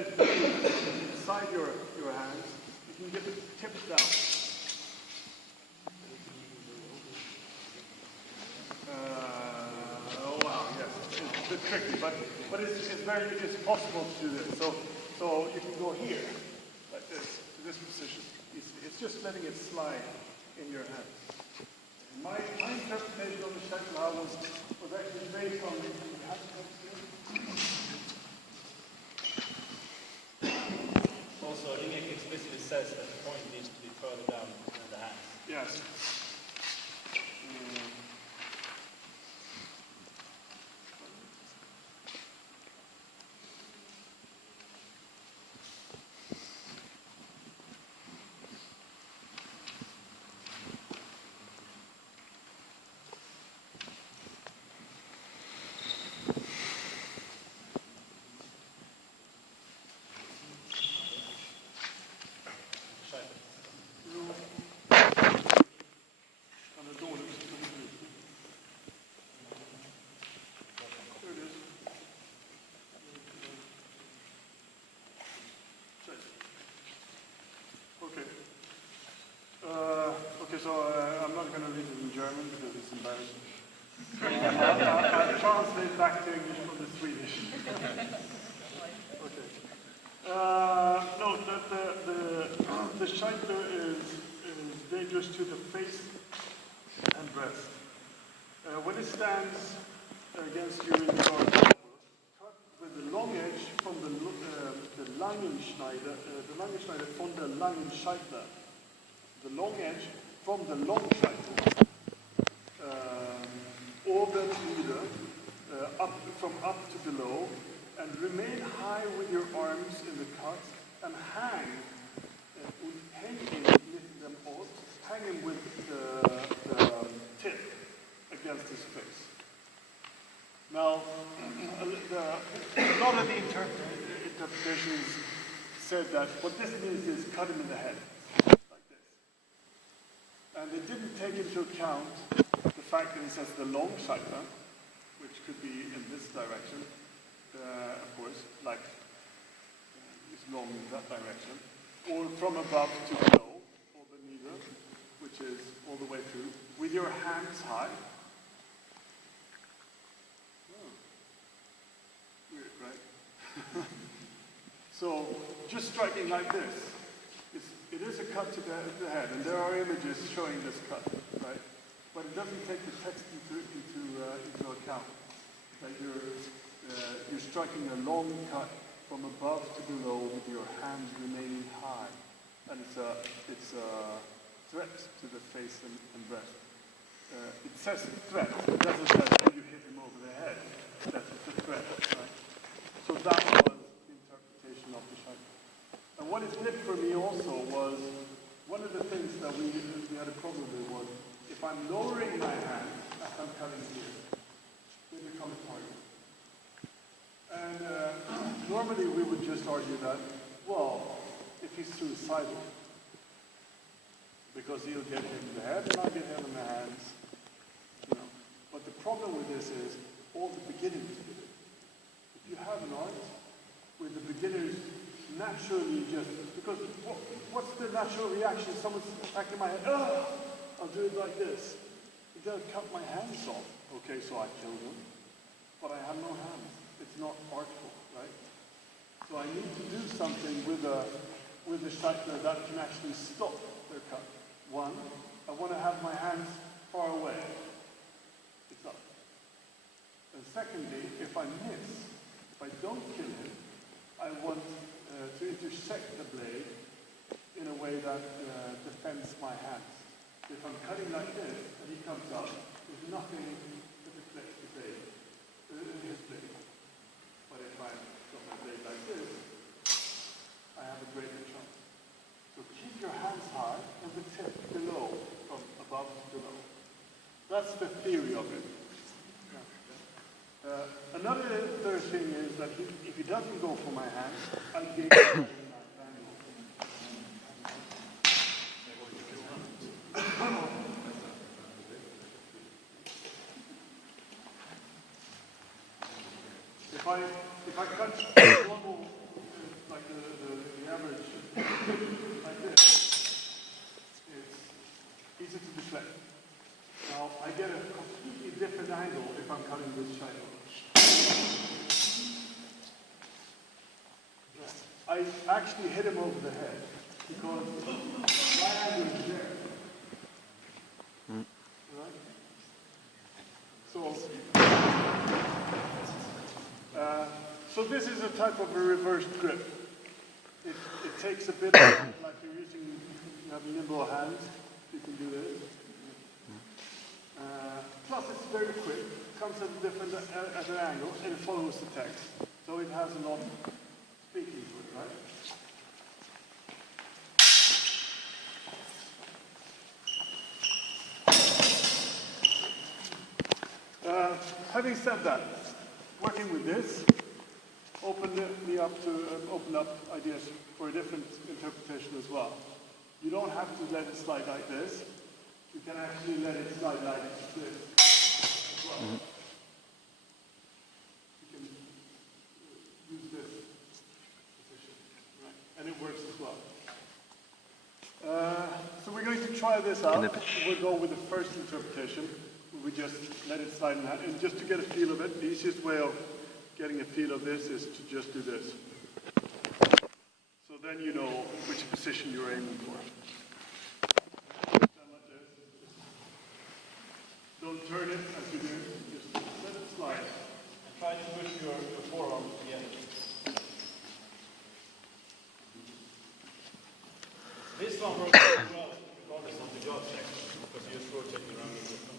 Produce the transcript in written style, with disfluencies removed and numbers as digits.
it inside your hands, you can get the tips down. Oh wow, yes, it's a bit tricky, but it's possible to do this. So you can go here, like this position. It's just letting it slide in your hand. My interpretation of the shakla was actually based on the Also, Ringek explicitly says that the point needs to be further down than the hands. Yes. I'm not going to read it in German because it's embarrassing. I'll translate back to English from the Swedish. Okay. No, the shakla is dangerous to the face and breast. When it stands against you in the garden, cut with the long edge from the Langenschneider from the Langenscheitel. The long edge from the long scheitel, over neither, from up to below, and remain high with your arms in the cut, and hang with the tip against his face. Now, a lot of the interpretations said that what this means is cut him in the head. And they didn't take into account the fact that it says the long shakla, which could be in this direction, of course, like it's long in that direction, or from above to below, or the neither, which is all the way through, with your hands high. Oh. Weird, right? So, just striking like this. It is a cut to the head, and there are images showing this cut, right? But it doesn't take the text into account. That you're striking a long cut from above to below with your hands remaining high, and it's a threat to the face and breast. It says threat. It doesn't say when you hit him over the head. That's a threat, right? So that was the interpretation of the shakla. And what it did for me also was, one of the things that we had a problem with was, if I'm lowering my hand as I'm cutting here, they become a target. And normally we would just argue that, well, if he's suicidal, because he'll get hit in the head and I'll get him in the hands, you know. But the problem with this is, all the beginners do it. If you have an art where the beginners naturally just, because what's the natural reaction? Someone's attacking my head, I'll do it like this. They'll cut my hands off. Okay, so I killed him, but I have no hands. It's not artful, right? So I need to do something with the shakla that can actually stop their cut. One, I want to have my hands far away. It's up. And secondly, if I miss, if I don't kill him, I want to intersect the blade in a way that defends my hands. If I'm cutting like this and he comes up, there's nothing that deflects the blade, his blade. But if I got my blade like this, I have a greater chance. So keep your hands high and the tip below, from above to below. That's the theory of it. Another thing is that if he doesn't go for my hands, I gain that angle. If I cut normal, like actually hit him over the head because my angle is there. Right? So this is a type of a reversed grip. It takes a bit of, like you have nimble hands, you can do this. Plus it's very quick, comes at a different at an angle, and it follows the text. So it has a lot of speaking to it, right? Having said that, working with this opened me up to open up ideas for a different interpretation as well. You don't have to let it slide like this. You can actually let it slide like this as well. You can use this position, right? And it works as well. So we're going to try this out. We'll go with the first interpretation. We just let it slide in hand. And just to get a feel of it, the easiest way of getting a feel of this is to just do this. So then you know which position you're aiming for. Don't turn it as you do, just let it slide. And try to push your forearm together. This one works very well regardless of the job section, because you just rotate around with your thumb.